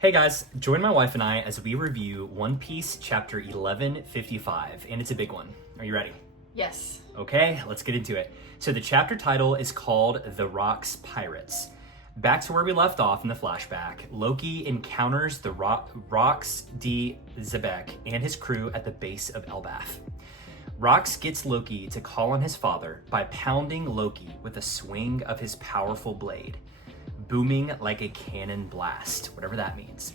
Hey guys, join my wife and I as we review One Piece chapter 1155, and it's a big one. Are you ready? Yes. Okay, let's get into it. So the chapter title is called The Rocks Pirates. Back to where we left off in the flashback, Loki encounters the Rocks D. Zebek and his crew at the base of Elbaf. Rox gets Loki to call on his father by pounding Loki with a swing of his powerful blade, booming like a cannon blast, whatever that means.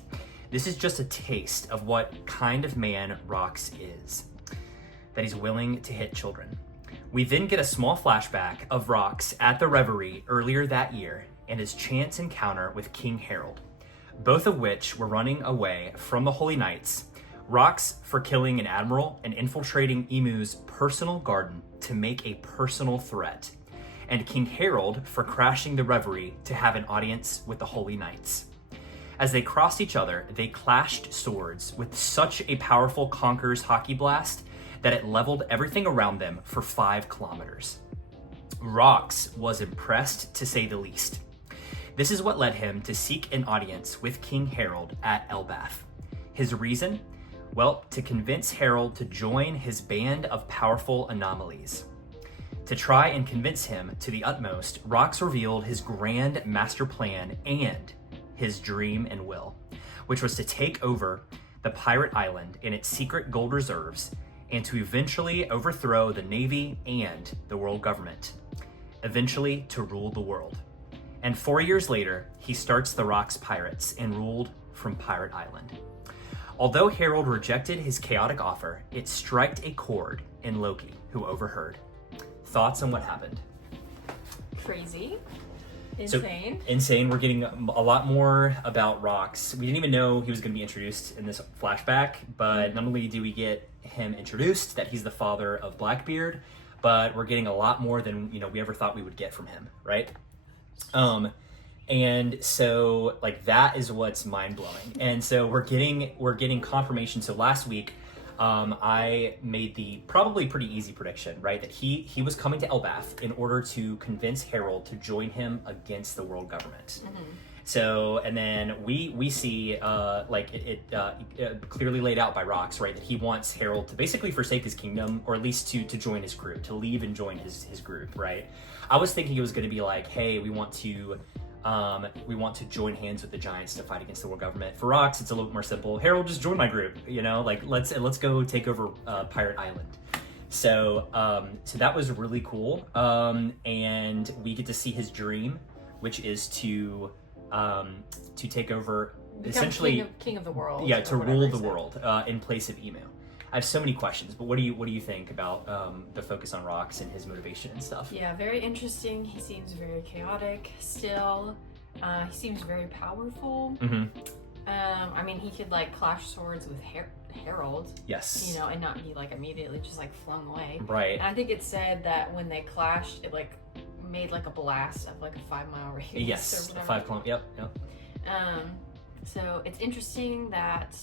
This is just a taste of what kind of man Rox is, that he's willing to hit children. We then get a small flashback of Rox at the Reverie earlier that year and his chance encounter with King Harold, both of which were running away from the Holy Knights. Rox for killing an admiral and infiltrating Emu's personal garden to make a personal threat, and King Harold for crashing the Reverie to have an audience with the Holy Knights. As they crossed each other, they clashed swords with such a powerful Conqueror's hockey blast that it leveled everything around them for 5 kilometers. Rox was impressed, to say the least. This is what led him to seek an audience with King Harold at Elbaf. His reason? Well, to convince Harold to join his band of powerful anomalies. To try and convince him to the utmost, Rox revealed his grand master plan and his dream and will, which was to take over the pirate island and its secret gold reserves and to eventually overthrow the Navy and the world government, eventually to rule the world. And 4 years later, he starts the Rocks Pirates and ruled from Pirate Island. Although Harold rejected his chaotic offer, it struck a chord in Loki, who overheard. Thoughts on what happened? Crazy. Insane. So, insane. We're getting a lot more about Rox. We didn't even know he was going to be introduced in this flashback, but not only do we get him introduced, that he's the father of Blackbeard, but we're getting a lot more than we ever thought we would get from him, right? And so that is what's mind-blowing. And so we're getting confirmation. So last week, I made the probably pretty easy prediction, right? That he was coming to Elbaf in order to convince Harold to join him against the world government. Mm-hmm. So, and then we see clearly laid out by Rox, right? That he wants Harold to basically forsake his kingdom, or at least to join his crew, to leave and join his group, right? I was thinking it was going to be like, hey, we want to join hands with the Giants to fight against the world government. For Rox, it's a little bit more simple. Harold, just join my group. Let's go take over Pirate Island. So that was really cool. And we get to see his dream, which is to take over, become essentially king of the world. Yeah, to rule the world in place of Emu. I have so many questions, but what do you think about the focus on Rox and his motivation and stuff? Yeah, very interesting. He seems very chaotic still. He seems very powerful. Mm-hmm. I mean, he could clash swords with Harold. Yes. And not be immediately just flung away. Right. And I think it said that when they clashed, it made a blast of a 5-mile radius. Yes, a 5 kilometer. Yep. So it's interesting that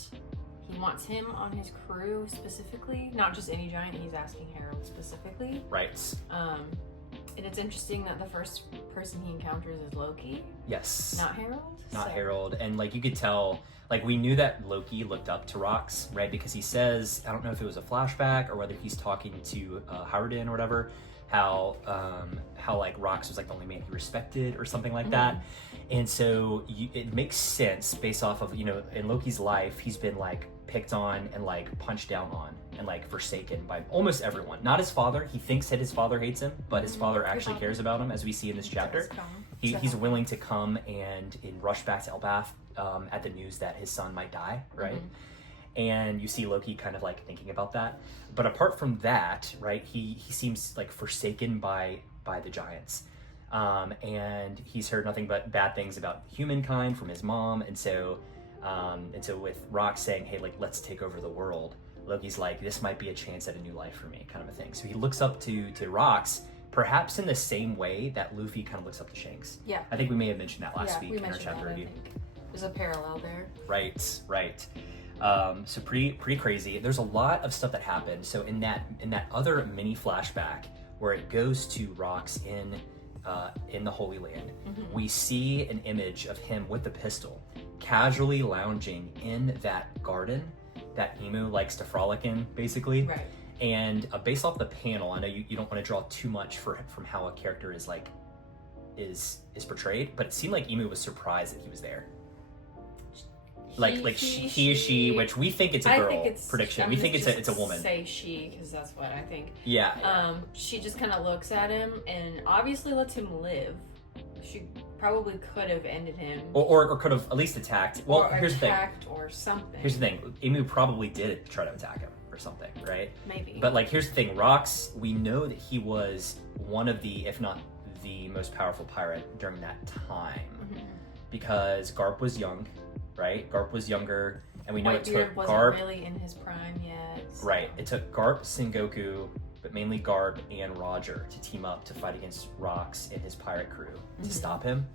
he wants him on his crew specifically, not just any giant. He's asking Harold specifically. Right. And it's interesting that the first person he encounters is Loki. Yes. Not Harold. Harold. And you could tell, we knew that Loki looked up to Rox, right? Because he says, I don't know if it was a flashback or whether he's talking to Howardin or whatever, how Rox was the only man he respected or something like that. And so it makes sense based off of, in Loki's life, he's been picked on and punched down on and forsaken by almost everyone. Not his father. He thinks that his father hates him, but his father actually cares about him, as we see in this chapter. He's willing to come and rush back to Elbaf at the news that his son might die, right? Mm-hmm. And you see Loki kind of thinking about that. But apart from that, right, he seems forsaken by the giants. And he's heard nothing but bad things about humankind from his mom. And so with Rox saying, hey, let's take over the world, Loki's this might be a chance at a new life for me, kind of a thing. So he looks up to Rox, perhaps in the same way that Luffy kind of looks up to Shanks. Yeah. I think we may have mentioned that last week in our chapter review. There's a parallel there. Right. So pretty crazy. There's a lot of stuff that happened. So in that other mini flashback where it goes to Rox in the Holy Land, we see an image of him with the pistol casually lounging in that garden that Emu likes to frolic in, basically. Right. And based off the panel, I know you don't want to draw too much from how a character is portrayed, but it seemed like Emu was surprised that he was there. She, which we think it's a girl. I think it's, prediction. We think it's a woman. Say she, because that's what I think. Yeah. She just kind of looks at him and obviously lets him live. She probably could have ended him, or could have at least attacked. Well, here's the thing. Or something. Here's the thing. Emu probably did try to attack him or something, right? Maybe. But like, here's the thing. Rox, we know that he was one of the, if not the most powerful pirate during that time, because Garp was young. Right, Garp was younger, and we know it took wasn't Garp really in his prime yet. So. Right, it took Garp, Sengoku, but mainly Garp and Roger to team up to fight against Rox and his pirate crew to stop him.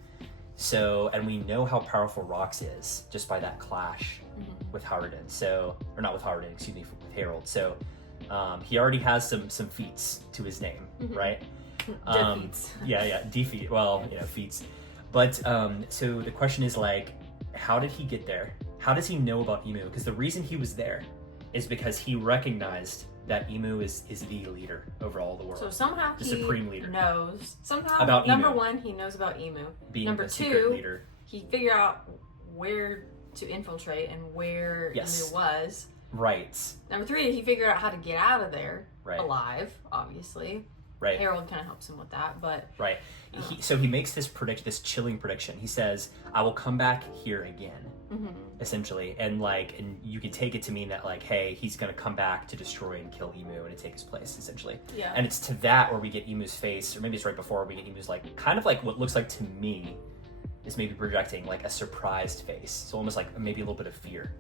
So, and we know how powerful Rox is just by that clash with Harridan. So, or not with Harridan, excuse me, with Harold. So, he already has some feats to his name, right? Defeats. Defeat. Well, feats. But so the question is like, how did he get there? How does he know about Emu? Because the reason he was there is because he recognized that Emu is the leader over all the world. So somehow the supreme leader knows somehow about number Emu. One, he knows about Emu. Being number the secret two, leader. He figured out where to infiltrate and where Emu was. Right. Number three, he figured out how to get out of there alive, obviously. Right. Harold kind of helps him with that, but right. So he makes this chilling prediction. He says, "I will come back here again." Essentially, and you can take it to mean that hey, he's gonna come back to destroy and kill Emu and to take his place, essentially. Yeah. And it's to that where we get Emu's face, or maybe it's right before we get Emu's kind of what looks like to me is maybe projecting a surprised face, so almost maybe a little bit of fear.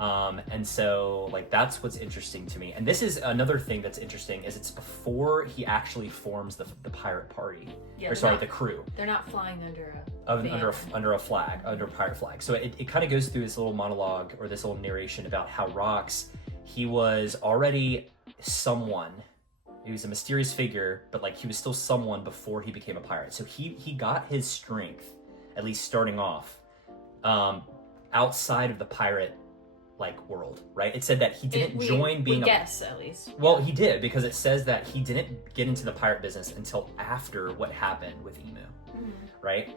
And so that's what's interesting to me. And this is another thing that's interesting is it's before he actually forms the pirate party. Yeah, the crew. They're not flying under a flag, under a pirate flag. So it kind of goes through this little monologue or this little narration about how Rox, he was already someone. He was a mysterious figure, but he was still someone before he became a pirate. So he got his strength, at least starting off, outside of the pirate world, right? It said that he didn't join being at least. Well, he did, because it says that he didn't get into the pirate business until after what happened with Emu, right?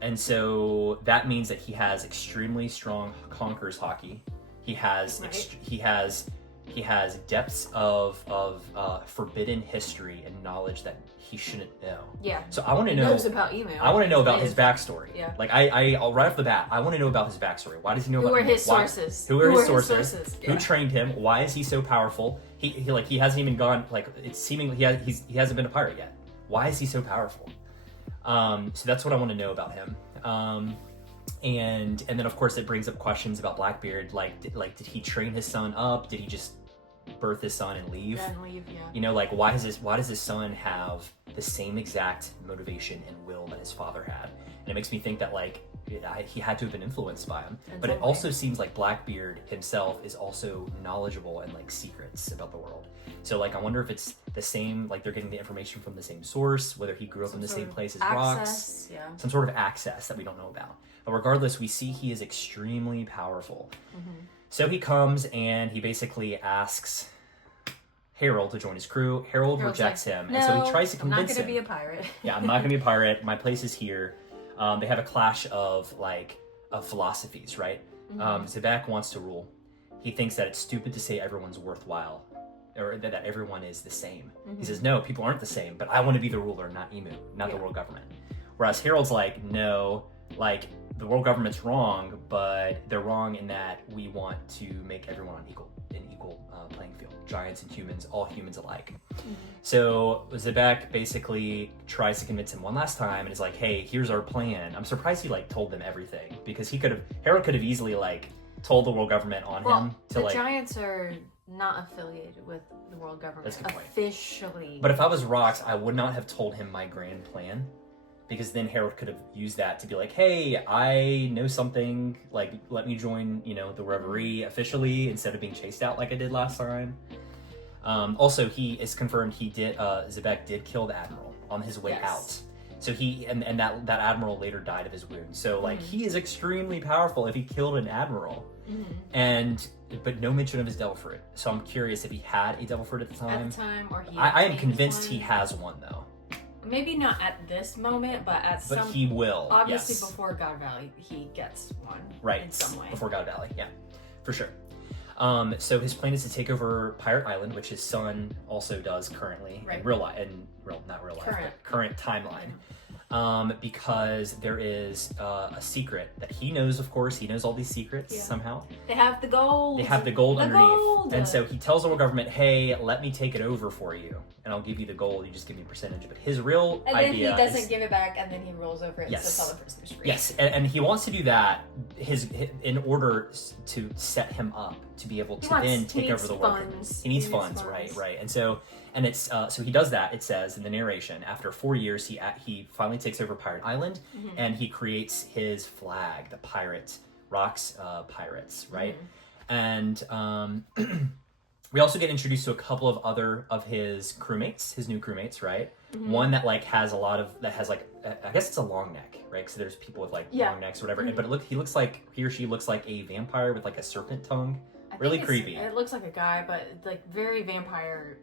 And so that means that he has extremely strong conqueror's hockey. He has he has depths of forbidden history and knowledge that he shouldn't know. Yeah. So I want to know. He knows about Emu. I want to know about his backstory. Yeah. I'll right off the bat, I want to know about his backstory. Why does he know about? Who are his sources? Who are his sources? Yeah. Who trained him? Why is he so powerful? He hasn't even gone it's seeming he hasn't been a pirate yet. Why is he so powerful? So that's what I want to know about him. And then of course it brings up questions about Blackbeard. Did he train his son up? Did he just birth his son and leave? Yeah. Why does his son have the same exact motivation and will that his father had? And it makes me think that he had to have been influenced by him. But it also seems like Blackbeard himself is also knowledgeable and secrets about the world. So I wonder if it's the same, they're getting the information from the same source, whether he grew up in the same place as Rox, some sort of access that we don't know about. But regardless, we see he is extremely powerful. So he comes and he basically asks Harold to join his crew. Harold rejects him, and so he tries to convince him. I'm not going to be a pirate. Yeah, I'm not going to be a pirate. My place is here. They have a clash of philosophies, right? Zebek wants to rule. He thinks that it's stupid to say everyone's worthwhile, or that everyone is the same. He says, no, people aren't the same, but I want to be the ruler, not Emu, not the world government. Whereas Harold's no, the world government's wrong, but they're wrong in that we want to make everyone on equal playing field. Giants and humans, all humans alike. So Zebek basically tries to convince him one last time and is hey, here's our plan. I'm surprised he told them everything, because Harold could have easily told the world government on him to the Giants are not affiliated with the world government. That's a good point. Officially. But if I was Rox, I would not have told him my grand plan, because then Harold could have used that to be hey, I know something, let me join, the reverie officially instead of being chased out like I did last time. Also, he is confirmed Zebek did kill the admiral on his way out. So he and that admiral later died of his wound. So like he is extremely powerful if he killed an admiral. But no mention of his devil fruit. So I'm curious if he had a devil fruit at the time. At the time, or he. I am convinced he has one though. Maybe not at this moment, but But he will. Obviously, yes. before God Valley, he gets one. Right. In some way. Before God Valley, yeah, for sure. So his plan is to take over Pirate Island, which his son also does currently in real life, not real life, but current timeline. Because there is a secret that he knows. Of course, he knows all these secrets somehow. They have the gold. They have the gold underneath, and so he tells the world government, "Hey, let me take it over for you, and I'll give you the gold. You just give me a percentage." But his real idea, and then he doesn't give it back, and then he rolls over it. Yes. So the other person's free. Yes, and he wants to do that. In order to set him up to be able to then take over the world. He needs funds, right. And so. And it's so he does that. It says in the narration, after 4 years, he finally takes over Pirate Island, and he creates his flag, the Rocks Pirates, right? And we also get introduced to a couple of other of his crewmates, his new crewmates, right? One that like has I guess it's a long neck, right? So there's people with like long necks or whatever. But he or she looks like a vampire with like a serpent tongue. Really creepy. It looks like a guy, but like very vampire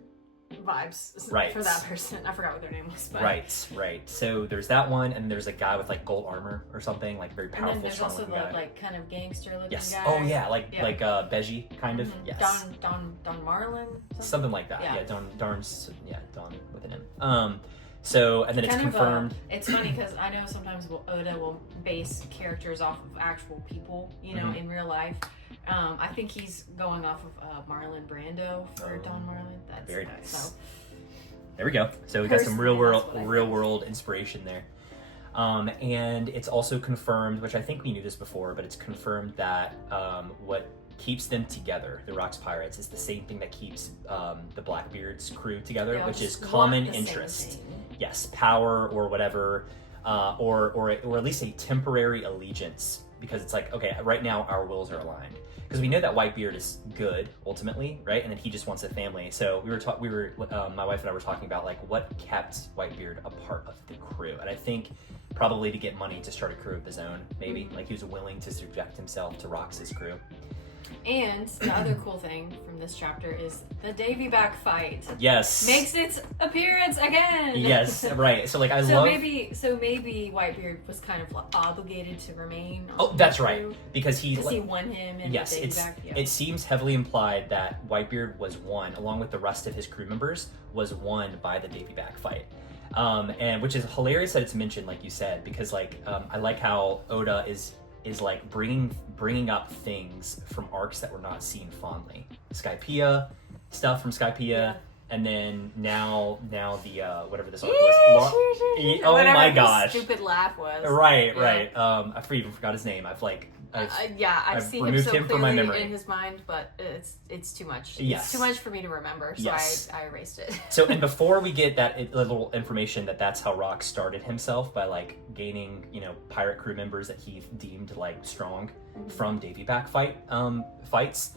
vibes for that person. I forgot what their name was. But. Right. So there's that one, and there's a guy with like gold armor or something, like very powerful, and then there's also the guy. like kind of gangster looking yes. guy. Oh yeah, like Beji kind of. Yes. Don Marlin. Something like that. Yeah. Don with an M. So and then it's confirmed. It's funny because I know sometimes Oda will base characters off of actual people, in real life. I think he's going off of Marlon Brando for Don Marlon. That's very nice. So. There we go. So we got some real world inspiration there. And it's also confirmed, which I think we knew this before, but it's confirmed that what keeps them together, the Rocks Pirates, is the same thing that keeps the Blackbeard's crew together, which is common interest. Yes, power or whatever, or at least a temporary allegiance, because it's like, okay, right now our wills are aligned. Because we know that Whitebeard is good ultimately, right? And then he just wants a family. So my wife and I were talking about like what kept Whitebeard a part of the crew, and I think probably to get money to start a crew of his own, maybe like he was willing to subject himself to Rox's crew. And the other cool thing from this chapter is the Davy back fight. Yes. Makes its appearance again. Yes, right. So like maybe Whitebeard was kind of obligated to remain. That's right. Because he won him and yes, Davy back. Yeah. It seems heavily implied that Whitebeard was won, along with the rest of his crew members, was won by the Davy back fight. And which is hilarious that it's mentioned, like you said, because like I like how Oda is like bringing up things from arcs that were not seen fondly. Skypiea, stuff from Skypiea, and then now the whatever this arc was. Oh my gosh! Stupid laugh was. Right. I even forgot his name. I've seen him so clearly in his mind, but it's too much. Yes. It's too much for me to remember, so I erased it. So, and before we get that little information that's how Rock started himself, by like gaining, pirate crew members that he deemed like strong from Davy back fights,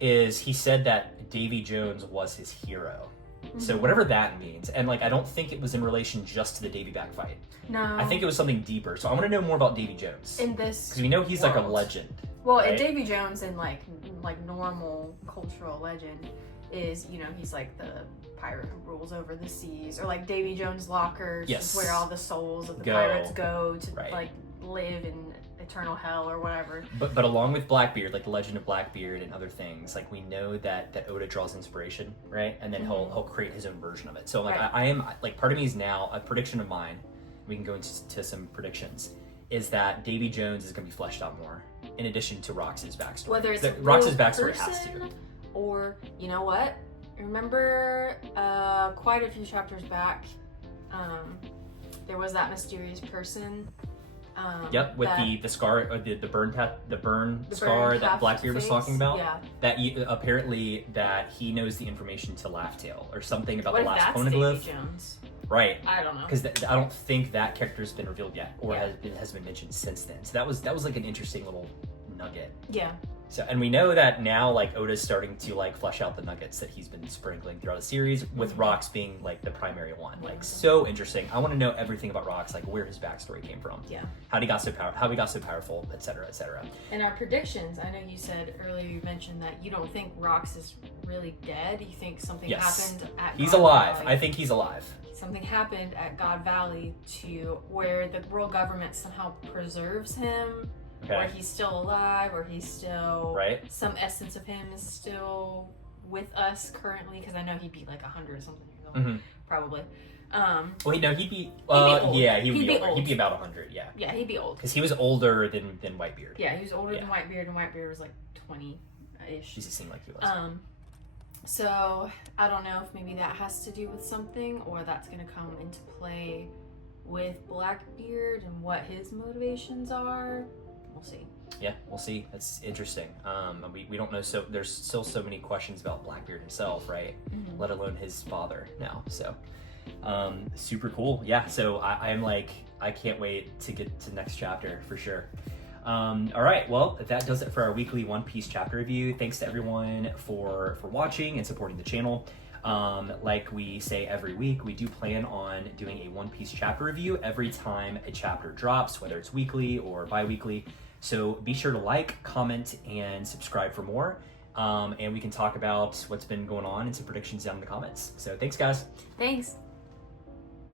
is he said that Davy Jones was his hero. So whatever that means, and like I don't think it was in relation just to the Davy back fight. No, I think it was something deeper. So I want to know more about Davy Jones in this, because we know he's like a legend. Well, right? And Davy Jones in like normal cultural legend is he's like the pirate who rules over the seas, or like Davy Jones' lockers, is where all the souls of the pirates go to like live in eternal hell or whatever. But along with Blackbeard, like the legend of Blackbeard and other things, like we know that Oda draws inspiration, right? And then he'll create his own version of it. So like I am like, part of me is now a prediction of mine. We can go into some predictions. Is that Davy Jones is going to be fleshed out more in addition to Rox's backstory? Whether it's Rox's backstory has to, or you know what? Remember, quite a few chapters back, there was that mysterious person. With the scar, or the burn scar that Blackbeard was talking about. Yeah. That apparently that he knows the information to Laughtail or something about the last poneglyph. Jones? Right. I don't know. Because I don't think that character's been revealed yet, or has been mentioned since then. So that was like an interesting little nugget. Yeah. So, and we know that now, like, Oda's starting to, like, flesh out the nuggets that he's been sprinkling throughout the series, with Rox being, like, the primary one. Like, so interesting. I want to know everything about Rox, like, where his backstory came from. Yeah. How he got so powerful, et cetera, et cetera. And our predictions, I know you said earlier, you mentioned that you don't think Rox is really dead. You think something happened at He's God alive. Valley. I think he's alive. Something happened at God Valley to where the world government somehow preserves him. Okay. Where he's still alive, or he's still some essence of him is still with us currently, because I know he'd be like 100 or something years old, probably. Wait, no, he'd be old. yeah, he'd be older. old. He'd be about 100, yeah. Yeah, he'd be old. Because he was older than Whitebeard. Yeah, he was older than Whitebeard, and Whitebeard was like 20-ish. He seemed like he was. So I don't know if maybe that has to do with something, or that's gonna come into play with Blackbeard and what his motivations are. We'll see. Yeah, we'll see. That's interesting. We don't know. So there's still so many questions about Blackbeard himself, right? Let alone his father now. So super cool. Yeah. So I'm like, I can't wait to get to the next chapter for sure. All right. Well, that does it for our weekly One Piece chapter review. Thanks to everyone for watching and supporting the channel. Like we say every week, we do plan on doing a One Piece chapter review every time a chapter drops, whether it's weekly or bi-weekly. So be sure to like, comment, and subscribe for more. And we can talk about what's been going on and some predictions down in the comments. So thanks, guys. Thanks.